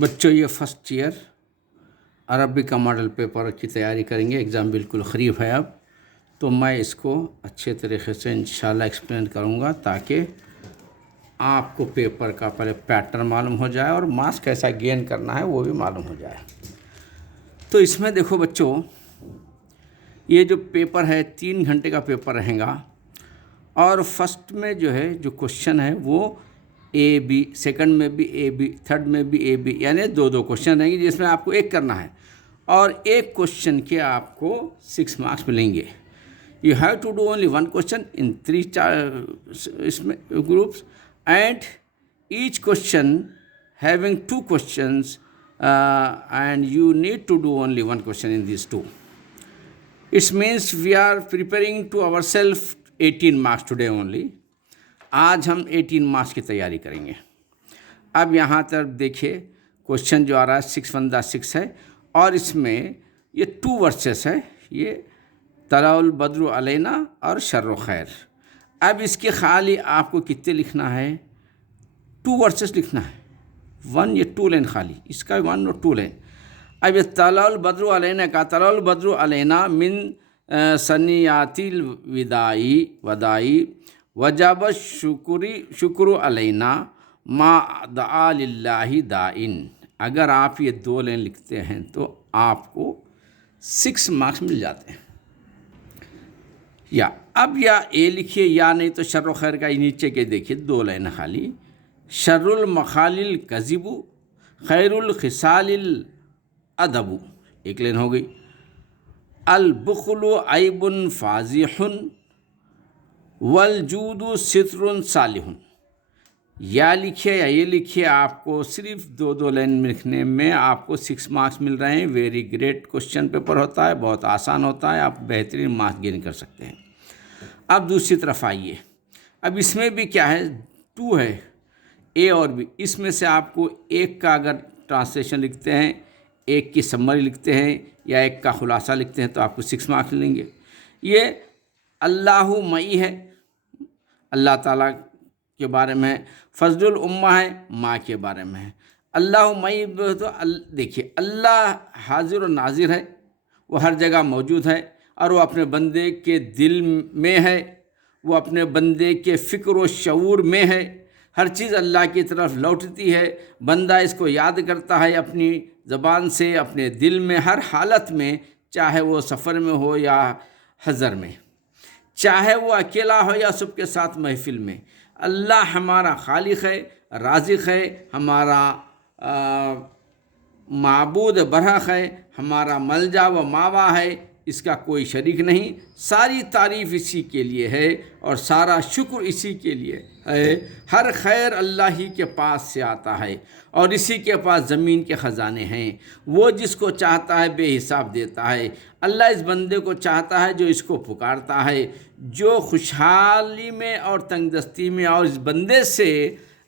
بچوں یہ first year عربی کا ماڈل پیپر کی تیاری کریں گے. ایگزام بالکل قریب ہے اب، تو میں اس کو اچھے طریقے سے انشاءاللہ ایکسپلین کروں گا تاکہ آپ کو پیپر کا پہلے پیٹرن معلوم ہو جائے اور مارکس کیسا گین کرنا ہے وہ بھی معلوم ہو جائے. تو اس میں دیکھو بچوں، یہ جو پیپر ہے 3 گھنٹے کا پیپر رہے گا، اور فرسٹ میں جو ہے جو کوشچن ہے وہ اے بی، سیکنڈ میں بھی اے بی، تھرڈ میں بھی اے بی، یعنی 2 کوشچن رہیں گے جس میں آپ کو ایک کرنا ہے، اور ایک کوشچن کے آپ کو 6 مارکس ملیں گے. You have to do only 1 question in 3 اس میں groups, and each question having 2 questions and you need to do only 1 question in these 2. It means we are preparing to ourselves 18 marks today only. آج ہم 18 marks کی تیاری کریں گے. اب یہاں تک دیکھیے کوشچن جو آ رہا ہے 6 1 6 ہے، اور اس میں یہ 2 ورسز ہے، یہ طلع البدر علینا اور شر و خیر. اب اس کے خالی آپ کو کتنے لکھنا ہے؟ 2 ورسز لکھنا ہے. 1 یہ 2 لائن خالی، اس کا 1 اور 2 لائن. اب یہ طلع البدر علینا کا طلع البدر علینا من ثنیات الوداعی وجب شکر علینا ما دعا للہ داعٍ. اگر آپ یہ 2 لائن لکھتے ہیں تو آپ کو 6 مارکس مل جاتے ہیں. یا اے لکھیے، یا نہیں تو شر و خیر کا نیچے کے دیکھیے 2 لائن خالی. شر المخال الکذب خیر الخصال الادب، ایک لائن ہو گئی. البخل عیب فاضح والجود ستر صالح. یا لکھیے یا یہ لکھیے، آپ کو صرف 2 لائن لکھنے میں آپ کو 6 مارکس مل رہے ہیں. ویری گریٹ کوشچن پیپر ہوتا ہے، بہت آسان ہوتا ہے، آپ بہترین مارکس گین کر سکتے ہیں. اب دوسری طرف آئیے. اب اس میں بھی کیا ہے، 2 ہے، اے اور بی. اس میں سے آپ کو ایک کا اگر ٹرانسلیشن لکھتے ہیں، ایک کی سمری لکھتے ہیں، یا ایک کا خلاصہ لکھتے ہیں تو آپ کو 6 مارکس ملیں گے. یہ اللہ معی ہے، اللہ تعالیٰ کے بارے میں. فضل الامہ ہے، ماں کے بارے میں ہے. اللہ معی تو دیکھیے اللہ حاضر و ناظر ہے، وہ ہر جگہ موجود ہے، اور وہ اپنے بندے کے دل میں ہے، وہ اپنے بندے کے فکر و شعور میں ہے. ہر چیز اللہ کی طرف لوٹتی ہے، بندہ اس کو یاد کرتا ہے اپنی زبان سے، اپنے دل میں، ہر حالت میں، چاہے وہ سفر میں ہو یا حضر میں، چاہے وہ اکیلا ہو یا سب کے ساتھ محفل میں. اللہ ہمارا خالق ہے، رازق ہے، ہمارا معبود برحق ہے، ہمارا ملجا و ماوا ہے. اس کا کوئی شریک نہیں. ساری تعریف اسی کے لیے ہے اور سارا شکر اسی کے لیے ہے. ہر خیر اللہ ہی کے پاس سے آتا ہے، اور اسی کے پاس زمین کے خزانے ہیں. وہ جس کو چاہتا ہے بے حساب دیتا ہے. اللہ اس بندے کو چاہتا ہے جو اس کو پکارتا ہے، جو خوشحالی میں اور تنگ دستی میں اور اس بندے سے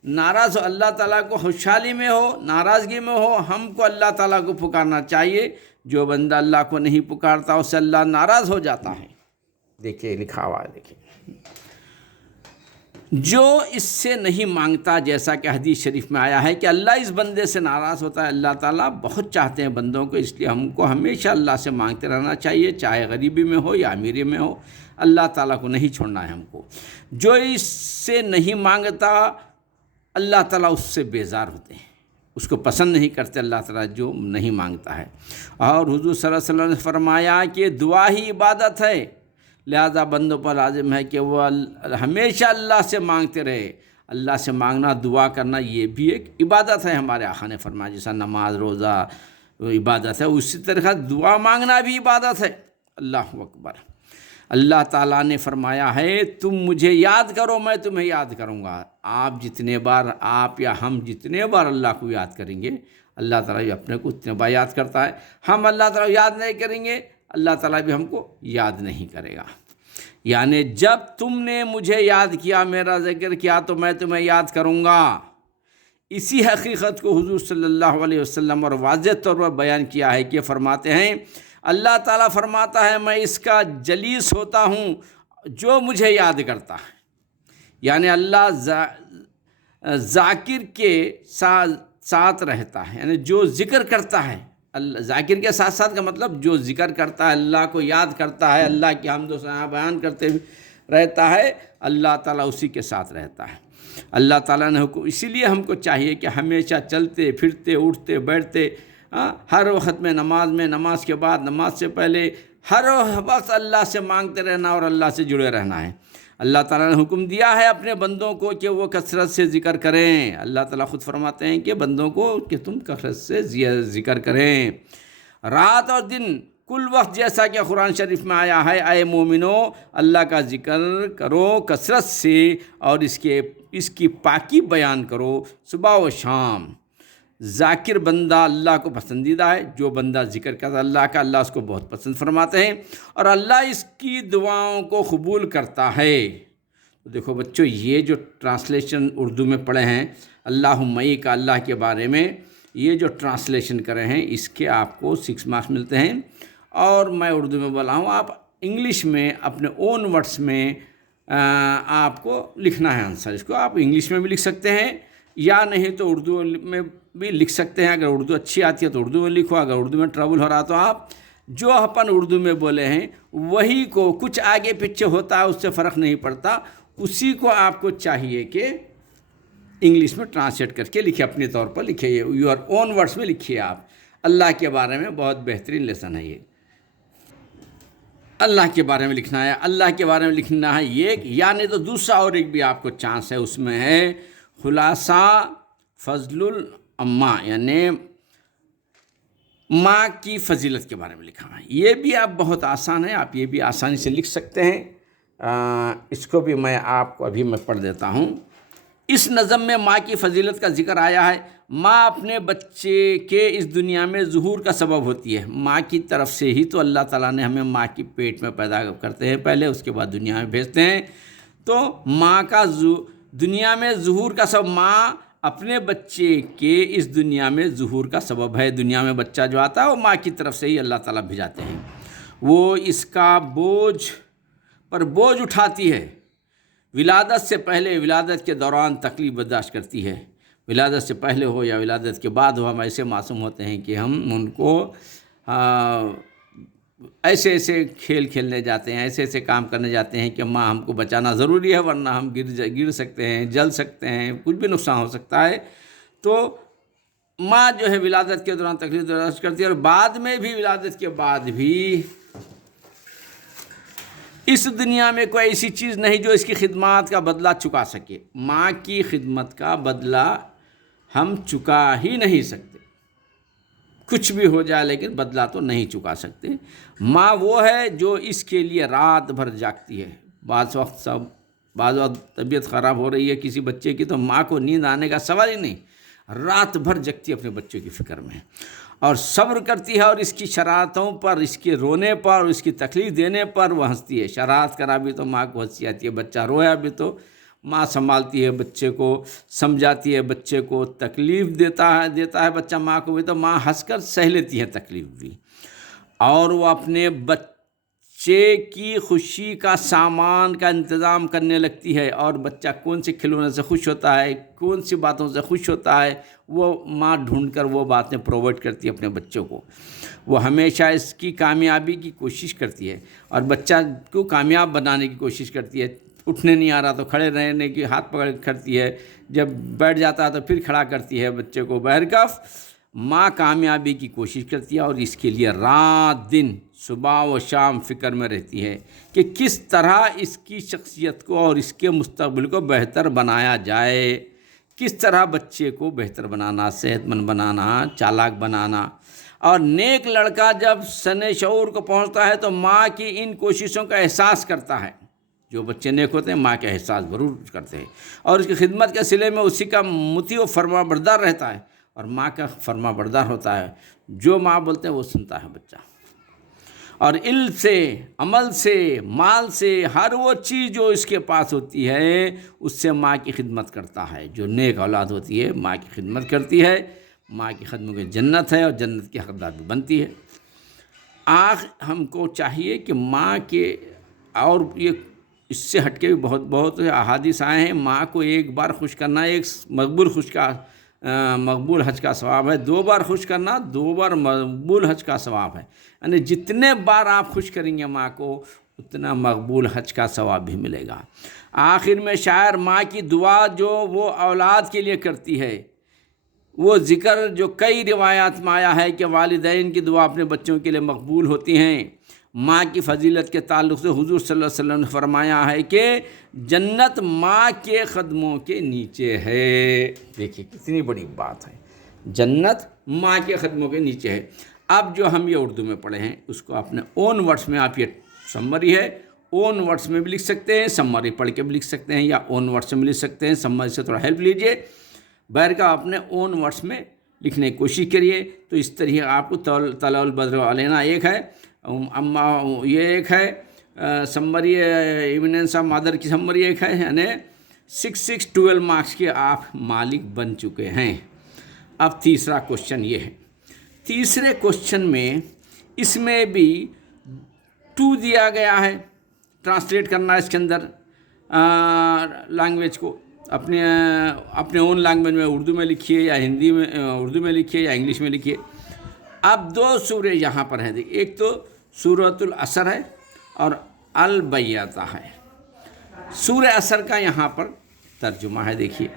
ناراض ہو. اللہ تعالیٰ کو خوشحالی میں ہو، ناراضگی میں ہو، ہم کو اللہ تعالیٰ کو پکارنا چاہیے. جو بندہ اللہ کو نہیں پکارتا اس سے اللہ ناراض ہو جاتا ہے. دیکھیے لکھا ہوا ہے، دیکھیے جو اس سے نہیں مانگتا، جیسا کہ حدیث شریف میں آیا ہے کہ اللہ اس بندے سے ناراض ہوتا ہے. اللہ تعالیٰ بہت چاہتے ہیں بندوں کو، اس لیے ہم کو ہمیشہ اللہ سے مانگتے رہنا چاہیے، چاہے غریبی میں ہو یا امیری میں ہو. اللہ تعالیٰ کو نہیں چھوڑنا ہے ہم کو. جو اس سے نہیں مانگتا اللہ تعالیٰ اس سے بیزار ہوتے ہیں، اس کو پسند نہیں کرتے اللہ تعالیٰ جو نہیں مانگتا ہے. اور حضور صلی اللہ علیہ وسلم نے فرمایا کہ دعا ہی عبادت ہے، لہذا بندوں پر لازم ہے کہ وہ ہمیشہ اللہ سے مانگتے رہے. اللہ سے مانگنا، دعا کرنا، یہ بھی ایک عبادت ہے. ہمارے آقا نے فرمایا جیسا نماز روزہ عبادت ہے، اسی طرح دعا مانگنا بھی عبادت ہے. اللہ اکبر. اللہ تعالیٰ نے فرمایا ہے تم مجھے یاد کرو میں تمہیں یاد کروں گا. آپ جتنے بار، آپ یا ہم جتنے بار اللہ کو یاد کریں گے، اللہ تعالیٰ بھی اپنے کو اتنے بار یاد کرتا ہے. ہم اللہ تعالیٰ یاد نہیں کریں گے، اللہ تعالیٰ بھی ہم کو یاد نہیں کرے گا. یعنی جب تم نے مجھے یاد کیا، میرا ذکر کیا، تو میں تمہیں یاد کروں گا. اسی حقیقت کو حضور صلی اللہ علیہ وسلم اور واضح طور پر بیان کیا ہے کہ فرماتے ہیں، اللہ تعالیٰ فرماتا ہے میں اس کا جلیس ہوتا ہوں جو مجھے یاد کرتا ہے. یعنی اللہ ذاکر کے ساتھ ساتھ رہتا ہے، یعنی جو ذکر کرتا ہے اللہ، ذاکر کے ساتھ ساتھ کا مطلب جو ذکر کرتا ہے، اللہ کو یاد کرتا ہے، اللہ کی حمد و ثنا بیان کرتے رہتا ہے، اللہ تعالیٰ اسی کے ساتھ رہتا ہے۔ اللہ تعالیٰ نے حکم، اسی لیے ہم کو چاہیے کہ ہمیشہ چلتے پھرتے اٹھتے بیٹھتے ہر وقت میں، نماز کے بعد، نماز سے پہلے، ہر وقت اللہ سے مانگتے رہنا اور اللہ سے جڑے رہنا ہے۔ اللہ تعالیٰ نے حکم دیا ہے اپنے بندوں کو کہ وہ کثرت سے ذکر کریں۔ اللہ تعالیٰ خود فرماتے ہیں کہ بندوں کو کہ تم کثرت سے ذکر کریں، رات اور دن، کل وقت، جیسا کہ قرآن شریف میں آیا ہے، اے مومنو اللہ کا ذکر کرو کثرت سے اور اس کی پاکی بیان کرو صبح و شام۔ ذاکر بندہ اللہ کو پسندیدہ ہے، جو بندہ ذکر کرتا ہے اللہ کا، اللہ اس کو بہت پسند فرماتے ہیں اور اللہ اس کی دعاؤں کو قبول کرتا ہے۔ تو دیکھو بچوں، یہ جو ٹرانسلیشن اردو میں پڑھے ہیں اللہم کا اللہ کے بارے میں، یہ جو ٹرانسلیشن کرے ہیں اس کے آپ کو 6 مارکس ملتے ہیں۔ اور میں اردو میں بولا ہوں، آپ انگلش میں اپنے اون ورڈس میں آپ کو لکھنا ہے آنسر۔ اس کو آپ انگلش میں بھی لکھ سکتے ہیں یا نہیں تو اردو میں بھی لکھ سکتے ہیں۔ اگر اردو اچھی آتی ہے تو اردو میں لکھو، اگر اردو میں ٹربل ہو رہا تو آپ جو اپن اردو میں بولے ہیں وہی کو، کچھ آگے پیچھے ہوتا ہے اس سے فرق نہیں پڑتا، اسی کو آپ کو چاہیے کہ انگلش میں ٹرانسلیٹ کر کے لکھے، اپنے طور پر لکھے، یور اون ورڈس میں لکھیے آپ۔ اللہ کے بارے میں بہت بہترین لیسن ہے یہ، اللہ کے بارے میں لکھنا ہے، اللہ کے بارے میں لکھنا ہے یہ، یعنی تو دوسرا اور ایک بھی آپ کو چانس ہے، اس میں ہے خلاصہ فضل الاماں، یعنی ماں کی فضیلت کے بارے میں لکھا ہے۔ یہ بھی آپ بہت آسان ہے، آپ یہ بھی آسانی سے لکھ سکتے ہیں۔ اس کو بھی میں آپ کو ابھی میں پڑھ دیتا ہوں۔ اس نظم میں ماں کی فضیلت کا ذکر آیا ہے۔ ماں اپنے بچے کے اس دنیا میں ظہور کا سبب ہوتی ہے۔ ماں کی طرف سے ہی تو اللہ تعالیٰ نے ہمیں ماں کی پیٹ میں پیدا کرتے ہیں پہلے، اس کے بعد دنیا میں بھیجتے ہیں۔ تو ماں کا دنیا میں ظہور کا سبب، ماں اپنے بچے کے اس دنیا میں ظہور کا سبب ہے۔ دنیا میں بچہ جو آتا ہے وہ ماں کی طرف سے ہی اللہ تعالیٰ بھیجاتے ہیں۔ وہ اس کا بوجھ اٹھاتی ہے، ولادت سے پہلے، ولادت کے دوران تکلیف برداشت کرتی ہے۔ ولادت سے پہلے ہو یا ولادت کے بعد ہو، ہم ایسے معصوم ہوتے ہیں کہ ہم ان کو ایسے کھیل کھیلنے جاتے ہیں، ایسے کام کرنے جاتے ہیں کہ ماں ہم کو بچانا ضروری ہے، ورنہ ہم گر سکتے ہیں، جل سکتے ہیں، کچھ بھی نقصان ہو سکتا ہے۔ تو ماں جو ہے ولادت کے دوران تکلیف برداشت کرتی ہے، اور بعد میں بھی، ولادت کے بعد بھی اس دنیا میں کوئی ایسی چیز نہیں جو اس کی خدمات کا بدلہ چکا سکے۔ ماں کی خدمت کا بدلہ ہم چکا ہی نہیں سکتے، کچھ بھی ہو جائے لیکن بدلہ تو نہیں چکا سکتے۔ ماں وہ ہے جو اس کے لیے رات بھر جاگتی ہے۔ بعض وقت طبیعت خراب ہو رہی ہے کسی بچے کی تو ماں کو نیند آنے کا سوال ہی نہیں، رات بھر جگتی ہے اپنے بچوں کی فکر میں، اور صبر کرتی ہے، اور اس کی شرارتوں پر، اس کے رونے پر، اس کی تکلیف دینے پر وہ ہنستی ہے۔ شرارت کرا بھی تو ماں کو ہنسی آتی ہے، بچہ رویا بھی تو ماں سنبھالتی ہے بچے کو، سمجھاتی ہے بچے کو، تکلیف دیتا ہے بچہ ماں کو بھی تو ماں ہنس کر سہ لیتی ہے تکلیف بھی، اور وہ اپنے بچے کی خوشی کا سامان کا انتظام کرنے لگتی ہے، اور بچہ کون سے کھلونے سے خوش ہوتا ہے، کون سی باتوں سے خوش ہوتا ہے، وہ ماں ڈھونڈ کر وہ باتیں پرووائڈ کرتی ہے اپنے بچوں کو۔ وہ ہمیشہ اس کی کامیابی کی کوشش کرتی ہے اور بچہ کو کامیاب بنانے کی کوشش کرتی ہے۔ اٹھنے نہیں آ رہا تو کھڑے رہنے کی ہاتھ پکڑ کرتی ہے، جب بیٹھ جاتا ہے تو پھر کھڑا کرتی ہے بچے کو۔ بہرکیف ماں کامیابی کی کوشش کرتی ہے اور اس کے لیے رات دن، صبح و شام فکر میں رہتی ہے کہ کس طرح اس کی شخصیت کو اور اس کے مستقبل کو بہتر بنایا جائے، کس طرح بچے کو بہتر بنانا، صحت مند بنانا، چالاک بنانا۔ اور نیک لڑکا جب سن شعور کو پہنچتا ہے تو ماں کی ان کوششوں کا احساس کرتا ہے۔ جو بچے نیک ہوتے ہیں ماں کا احساس ضرور کرتے ہیں، اور اس کی خدمت کے صلے میں اسی کا مطیع و فرما بردار رہتا ہے، اور ماں کا فرما بردار ہوتا ہے۔ جو ماں بولتے ہیں وہ سنتا ہے بچہ، اور علم سے، عمل سے، مال سے، ہر وہ چیز جو اس کے پاس ہوتی ہے اس سے ماں کی خدمت کرتا ہے۔ جو نیک اولاد ہوتی ہے ماں کی خدمت کرتی ہے، ماں کی خدمت میں جنت ہے اور جنت کی حقدار بھی بنتی ہے۔ ہم کو چاہیے کہ ماں کے، اور یہ اس سے ہٹ کے بھی بہت احادیث آئے ہیں، ماں کو ایک بار خوش کرنا ایک مقبول مقبول حج کا ثواب ہے. 2 بار خوش کرنا 2 بار مقبول حج کا ثواب ہے. یعنی جتنے بار آپ خوش کریں گے ماں کو اتنا مقبول حج کا ثواب بھی ملے گا. آخر میں شاعر ماں کی دعا جو وہ اولاد کے لیے کرتی ہے، وہ ذکر جو کئی روایات میں آیا ہے کہ والدین کی دعا اپنے بچوں کے لیے مقبول ہوتی ہیں. ماں کی فضیلت کے تعلق سے حضور صلی اللہ علیہ وسلم نے فرمایا ہے کہ جنت ماں کے قدموں کے نیچے ہے. دیکھیے کتنی بڑی بات ہے، جنت ماں کے قدموں کے نیچے ہے. اب جو ہم یہ اردو میں پڑھے ہیں اس کو اپنے اون ورڈز میں، آپ یہ سمری ہے اون ورڈز میں بھی لکھ سکتے ہیں، سمری پڑھ کے بھی لکھ سکتے ہیں، یا اون ورڈز میں لکھ سکتے ہیں. سمری سے تھوڑا ہیلپ لیجئے. بہر کا اپنے اون ورڈز میں لکھنے کی کوشش کریے. تو اس طرح آپ کو طلع البدر علینا ایک ہے، اما یہ ایک ہے، سمری ایمیننس آف مادر کی سمری ایک ہے، یعنی 12 مارکس کے آپ مالک بن چکے ہیں. اب تیسرا کوشچن یہ ہے. تیسرے کوشچن میں اس میں بھی 2 دیا گیا ہے، ٹرانسلیٹ کرنا ہے اس کے اندر لینگویج کو اپنے اون لینگویج میں، اردو میں لکھیے یا ہندی میں، اردو میں لکھیے یا انگلش میں لکھیے. اب 2 سورے یہاں پر ہیں. دیکھیے ایک تو سورۃ العصر ہے اور البیضہ ہے. سورہ عصر کا یہاں پر ترجمہ ہے. دیکھیے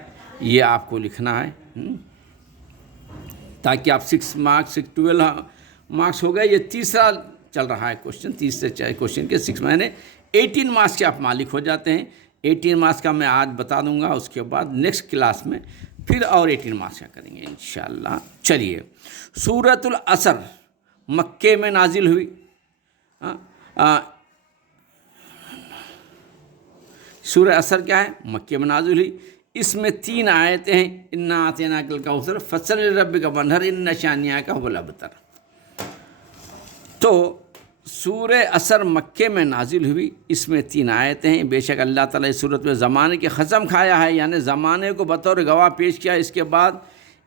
یہ آپ کو لکھنا ہے تاکہ آپ 6 مارکس 12 مارکس ہو گئے. یہ تیسرا چل رہا ہے کوشچن. تیسرے کوشچن کے 6 مہینے 18 مارکس کے آپ مالک ہو جاتے ہیں. 18 مارکس کا میں آج بتا دوں گا، اس کے بعد نیکسٹ کلاس میں پھر اور 18 مارکس کا کریں گے انشاءاللہ. چلیے سورۃ العصر مکے میں نازل ہوئی. سورہ عصر کیا ہے؟ مکے میں نازل ہوئی. اس میں 3 آیتیں ہیں. انا اعطیناک الکوثر فصل لربک وانحر ان شانئک هو الابتر. تو سورہ عصر مکے میں نازل ہوئی. اس میں 3 آیتیں ہیں. بے شک اللہ تعالیٰ اس صورت میں زمانے کی قسم کھایا ہے، یعنی زمانے کو بطور گواہ پیش کیا. اس کے بعد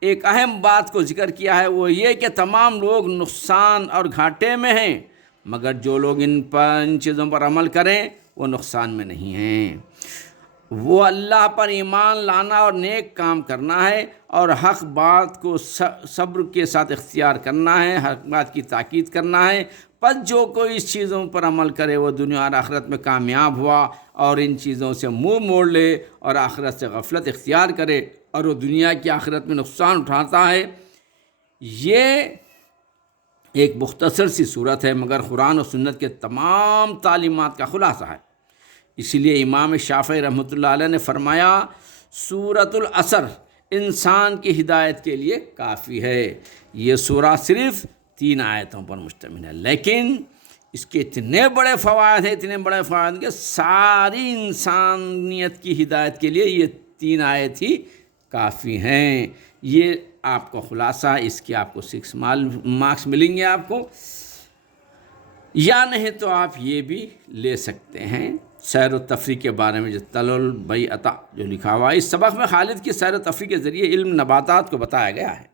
ایک اہم بات کو ذکر کیا ہے، وہ یہ کہ تمام لوگ نقصان اور گھاٹے میں ہیں، مگر جو لوگ ان چیزوں پر عمل کریں وہ نقصان میں نہیں ہیں. وہ اللہ پر ایمان لانا اور نیک کام کرنا ہے، اور حق بات کو صبر کے ساتھ اختیار کرنا ہے، حق بات کی تاکید کرنا ہے. پس جو کوئی اس چیزوں پر عمل کرے وہ دنیا اور آخرت میں کامیاب ہوا، اور ان چیزوں سے منہ موڑ لے اور آخرت سے غفلت اختیار کرے اور وہ دنیا کی آخرت میں نقصان اٹھاتا ہے. یہ ایک مختصر سی صورت ہے، مگر قرآن و سنت کے تمام تعلیمات کا خلاصہ ہے. اسی لیے امام شافعی رحمۃ اللہ علیہ نے فرمایا سورۃ العصر انسان کی ہدایت کے لیے کافی ہے. یہ سورہ صرف 3 آیتوں پر مشتمل ہے، لیکن اس کے اتنے بڑے فوائد ہیں کہ ساری انسانیت کی ہدایت کے لیے یہ 3 آیت ہی کافی ہیں. یہ آپ کو خلاصہ، اس کے آپ کو 6 مارکس ملیں گے آپ کو. یا نہیں تو آپ یہ بھی لے سکتے ہیں سیر و تفریح کے بارے میں، جو طلع البیضہ جو لکھا ہوا ہے. اس سبق میں خالد کی سیر و تفریح کے ذریعے علم نباتات کو بتایا گیا ہے.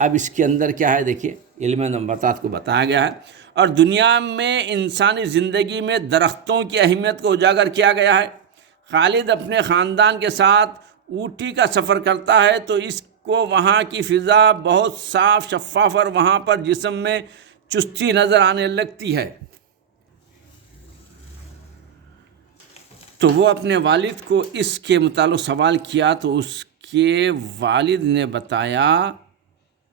اب اس کے اندر کیا ہے دیکھیے، علم نباتات کو بتایا گیا ہے، اور دنیا میں انسانی زندگی میں درختوں کی اہمیت کو اجاگر کیا گیا ہے. خالد اپنے خاندان کے ساتھ اوٹی کا سفر کرتا ہے تو اس کو وہاں کی فضا بہت صاف شفاف اور وہاں پر جسم میں چستی نظر آنے لگتی ہے. تو وہ اپنے والد کو اس کے متعلق سوال کیا تو اس کے والد نے بتایا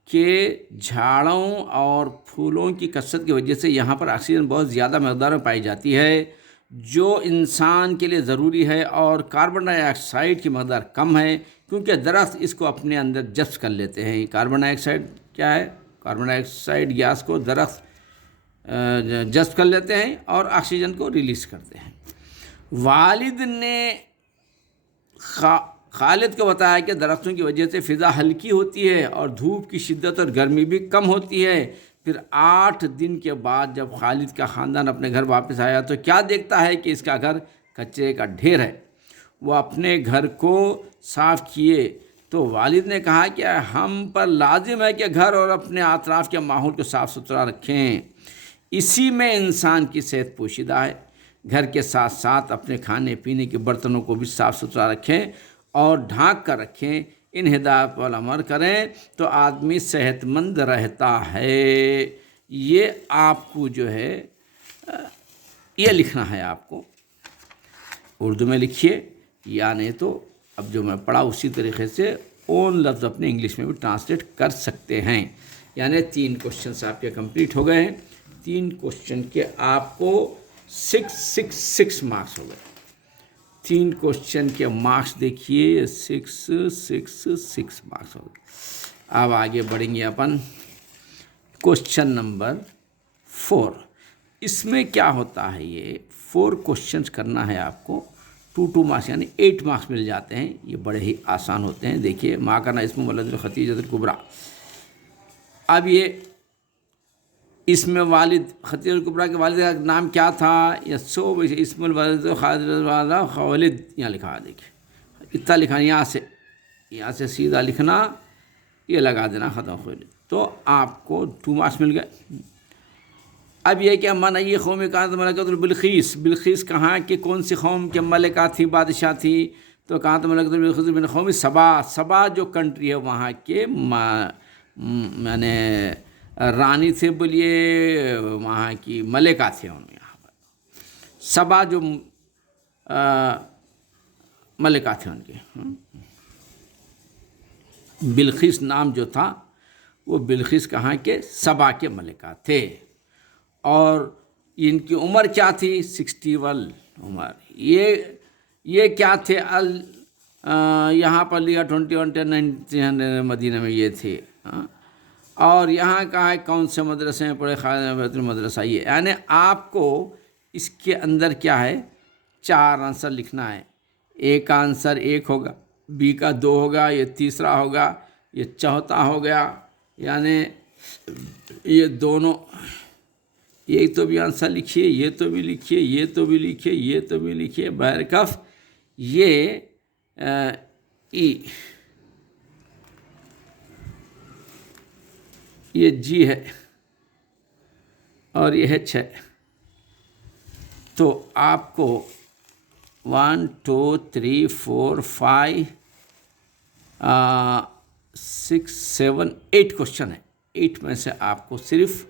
کہ جھاڑوں اور پھولوں کی کثرت کی وجہ سے یہاں پر آکسیجن بہت زیادہ مقدار میں پائی جاتی ہے جو انسان کے لیے ضروری ہے، اور کاربن ڈائی آکسائڈ کی مقدار کم ہے کیونکہ درخت اس کو اپنے اندر جذب کر لیتے ہیں. کاربن ڈائی آکسائڈ کیا ہے؟ کاربن ڈائی آکسائڈ گیس کو درخت جذب کر لیتے ہیں اور آکسیجن کو ریلیز کرتے ہیں. والد نے خالد کو بتایا کہ درختوں کی وجہ سے فضا ہلکی ہوتی ہے اور دھوپ کی شدت اور گرمی بھی کم ہوتی ہے. پھر 8 دن کے بعد جب خالد کا خاندان اپنے گھر واپس آیا تو کیا دیکھتا ہے کہ اس کا گھر کچرے کا ڈھیر ہے. وہ اپنے گھر کو صاف کیے تو والد نے کہا کہ ہم پر لازم ہے کہ گھر اور اپنے اطراف کے ماحول کو صاف ستھرا رکھیں. اسی میں انسان کی صحت پوشیدہ ہے. گھر کے ساتھ ساتھ اپنے کھانے پینے کے برتنوں کو بھی صاف ستھرا رکھیں اور ڈھانک کر رکھیں. ان ہدایت پر عمل کریں تو آدمی صحت مند رہتا ہے۔ یہ آپ کو جو ہے یہ لکھنا ہے، آپ کو اردو میں لکھیے، یا نہیں تو اب جو میں پڑھا اسی طریقے سے اون لفظ اپنے انگلش میں بھی ٹرانسلیٹ کر سکتے ہیں۔ یعنی 3 کوشچنس آپ کے کمپلیٹ ہو گئے ہیں۔ 3 کوشچن کے آپ کو 6 مارکس ہو گئے۔ 3 کوشچن کے مارکس دیکھیے، 6 مارکس ہو گئے۔ اب آگے بڑھیں گے اپن کوشچن نمبر 4۔ اس میں کیا ہوتا ہے، یہ 4 کوشچنس کرنا ہے آپ کو، 2 مارکس یعنی 8 مارکس مل جاتے ہیں۔ یہ بڑے ہی آسان ہوتے ہیں۔ دیکھیے، ماں کا نام اسم ولد خدیجہ الکبریٰ۔ اب یہ اس میں والد خدیجہ الکبریٰ کے والد کا نام کیا تھا، یا اسم الولد خالد یہاں لکھا ہے۔ دیکھیے اتنا لکھا، یہاں سے سیدھا لکھنا، یہ لگا دینا، ختم ہو گئی، تو آپ کو 2 مارکس مل گئے۔ اب یہ کہ من ای قوم کانت ملکۃ البلقیس، بلقیس کہاں کہ کون سی قوم کے ملکہ تھی، بادشاہ تھی، تو کانت ملکۃ البلقیس من قوم سبا۔ سبا جو کنٹری ہے وہاں کے یعنی رانی تھے، بولیے وہاں کی ملکہ تھے ان میں، یہاں پر سبا جو ملکہ تھے ان کے۔ بلقیس نام جو تھا وہ بلقیس کہاں کے سبا کے ملکہ تھے، اور ان کی عمر کیا تھی، 61 عمر۔ یہ کیا تھے، یہاں پر لیا 21 مدینہ میں یہ تھے، اور یہاں کا ہے کون سے مدرسے میں پڑھے، خالد المدرسہ۔ یہ یعنی آپ کو اس کے اندر کیا ہے، 4 آنسر لکھنا ہے۔ ایک آنسر 1 ہوگا، بی کا 2 ہوگا، یہ تیسرا ہوگا، یہ چوتھا ہو گیا، یعنی یہ دونوں، یہ تو بھی آنسر لکھیے، یہ تو بھی لکھیے، یہ تو بھی لکھیے، یہ تو بھی لکھیے۔ بہرکف یہ یہ جی ہے اور یہ H ہے، تو آپ کو 1 2 3 4 5 6 7 8 کوشچن ہے۔ 8 میں سے آپ کو صرف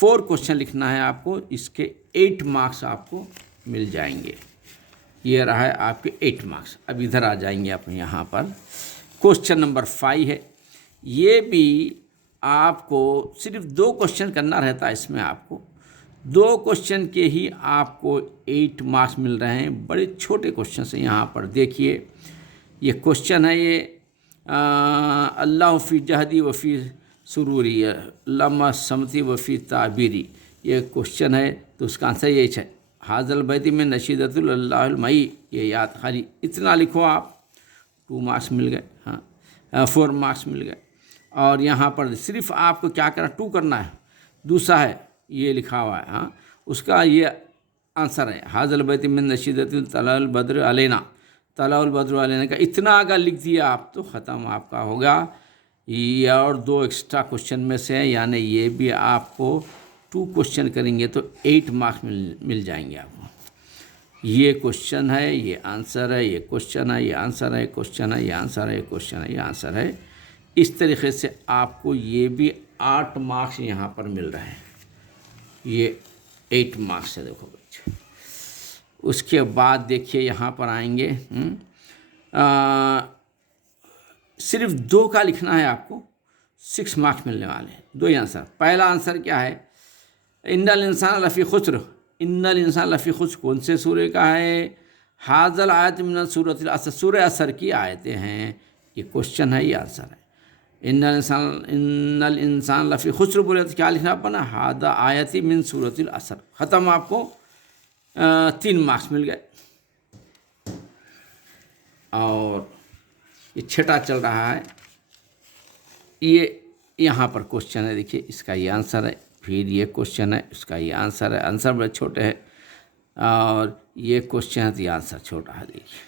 4 کوشچن لکھنا ہے آپ کو، اس کے 8 مارکس آپ کو مل جائیں گے۔ یہ رہا ہے آپ کے 8 مارکس۔ اب ادھر آ جائیں گے آپ یہاں پر، کوشچن نمبر 5 ہے۔ یہ بھی آپ کو صرف 2 کوشچن کرنا رہتا ہے، اس میں آپ کو 2 کوشچن کے ہی آپ کو 8 مارکس مل رہے ہیں۔ بڑے چھوٹے کوشچن ہیں، یہاں پر دیکھیے یہ کوشچن ہے، یہ اللہ فی جہدی وفی سروری، لما سمتی وفی تعبیری، یہ کوشچن ہے، تو اس کا آنسر یہی ہے، حاضر بیتی میں نشیدت اللہ المعی۔ یہ یاد خالی اتنا لکھو آپ، 2 مارکس مل گئے، 4 مارکس مل گئے۔ اور یہاں پر صرف آپ کو کیا کرنا، 2 کرنا ہے، دوسرا ہے یہ لکھا ہوا ہے، اس کا یہ آنسر ہے، حاضر بیتی میں نشیدت طلع البدر علینا، طلع البدر علینا کا اتنا اگر لکھ دیا آپ تو ختم آپ کا ہوگا۔ یہ اور 2 ایکسٹرا کوشچن میں سے، یعنی یہ بھی آپ کو 2 کوشچن کریں گے تو 8 مارکس مل جائیں گے آپ کو۔ یہ کوشچن ہے، یہ آنسر ہے، یہ کوشچن ہے، یہ آنسر ہے، کوشچن ہے، یہ آنسر ہے، کوشچن ہے، یہ آنسر ہے۔ اس طریقے سے آپ کو یہ بھی 8 مارکس یہاں پر مل رہے ہیں۔ یہ 8 مارکس ہے، دیکھو بچے۔ اس کے بعد دیکھیے یہاں پر آئیں گے، صرف 2 کا لکھنا ہے آپ کو، 6 مارکس ملنے والے ہیں، 2 ہی آنسر۔ پہلا آنسر کیا ہے، ان الانسان لفی خسر، ان الانسان لفی خسر کون سے سورہ کا ہے، حاضل آیت من سورۃ العصر، سورہ عصر کی آیتیں ہیں، یہ کوشچن ہے، یہ آنسر ہے۔ ان الانسان لفی خسر بولے تو کیا لکھنا اپنا، حاضہ آیتی من سورۃ العصر، ختم۔ آپ کو 3 مارکس مل گئے۔ اور یہ چھٹا چل رہا ہے، یہ یہاں پر کوشچن ہے، دیکھیے اس کا یہ آنسر ہے، پھر یہ کوشچن ہے، اس کا یہ آنسر ہے، آنسر بڑے چھوٹے ہیں، اور یہ کوشچن ہے تو یہ آنسر چھوٹا ہے، دیکھیے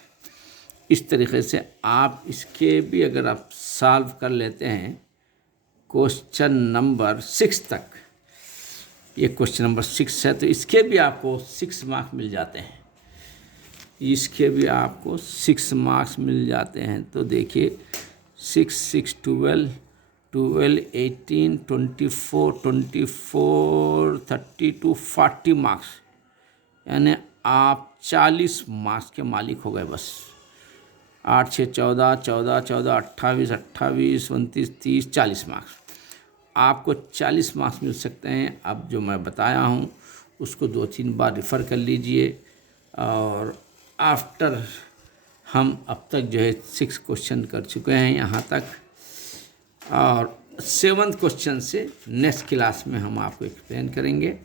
اس طریقے سے آپ اس کے بھی اگر آپ سالو کر لیتے ہیں کوشچن نمبر 6 تک، یہ کوشچن نمبر 6 ہے، تو اس کے بھی آپ کو 6 مارکس مل جاتے ہیں۔ اس کے بھی آپ کو 6 مارکس مل جاتے ہیں. تو دیکھیے 6 6 12 12 18 24 24 32 40 مارکس، یعنی آپ 40 مارکس کے مالک ہو گئے بس. 8 6 14 14 14 28 28 29 30 40 مارکس. آپ کو 40 مارکس مل سکتے ہیں. اب جو میں بتایا ہوں اس کو 2-3 بار ریفر کر لیجئے. اور آفٹر ہم اب تک جو ہے 6 کوشچن کر چکے ہیں یہاں تک، اور 7 کوشچن سے نیکسٹ کلاس میں ہم آپ کو ایکسپلین کریں گے.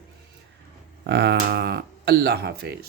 اللہ حافظ.